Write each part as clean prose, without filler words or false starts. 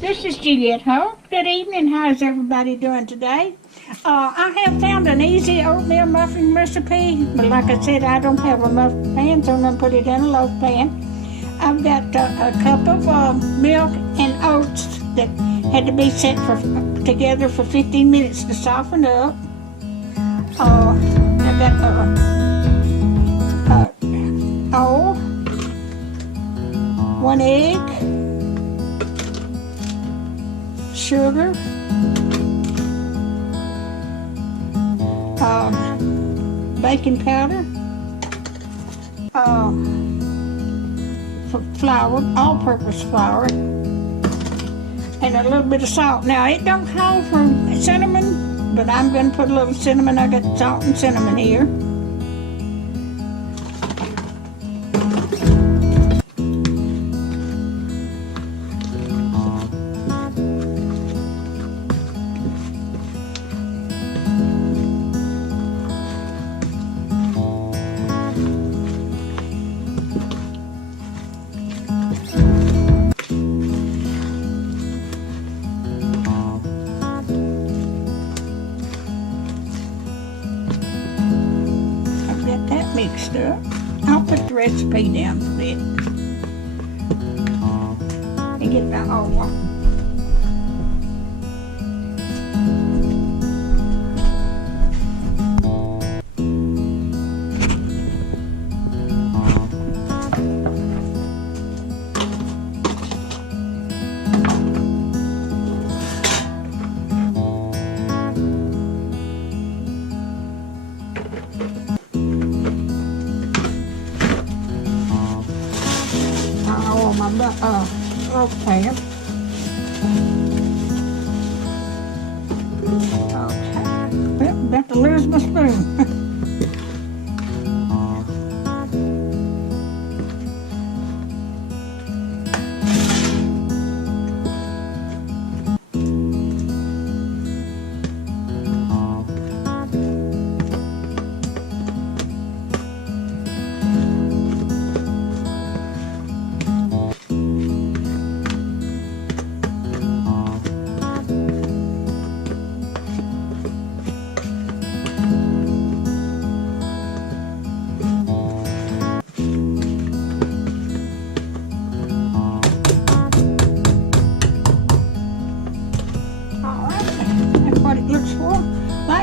This is Judy at home. Good evening. How's everybody doing today? I have found an easy oatmeal muffin recipe, but like I said, I don't have a muffin pan, so I'm going to put it in a loaf pan. I've got a cup of milk and oats that had to be set together for 15 minutes to soften up. I got oil, 1 egg, sugar, baking powder, flour, all-purpose flour, and a little bit of salt. Now, it don't call for cinnamon, but I'm going to put a little cinnamon. I got salt and cinnamon here. Mixed up. I'll put the recipe down for it and get that all one. My loaf pan. Okay. Well, about to lose my spoon.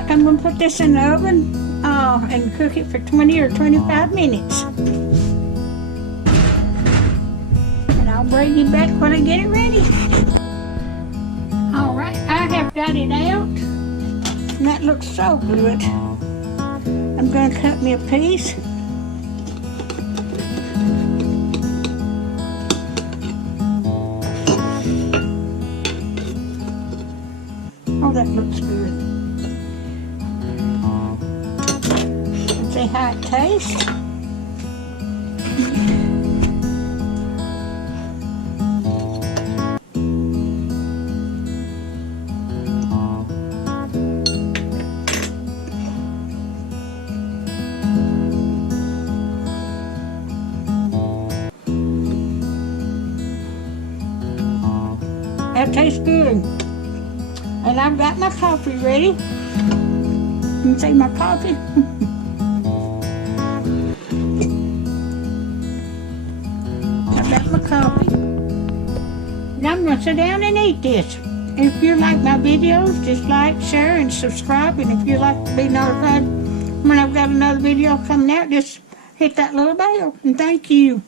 I'm going to put this in the oven and cook it for 20 or 25 minutes. And I'll bring you back when I get it ready. Alright, I have got it out. And that looks so good. I'm going to cut me a piece. Oh, that looks good. See how it tastes. That tastes good. And I've got my coffee ready. You can see my coffee. Got my coffee. And I'm going to sit down and eat this. If you like my videos, just like, share, and subscribe. And if you like to be notified when I've got another video coming out, just hit that little bell. And thank you.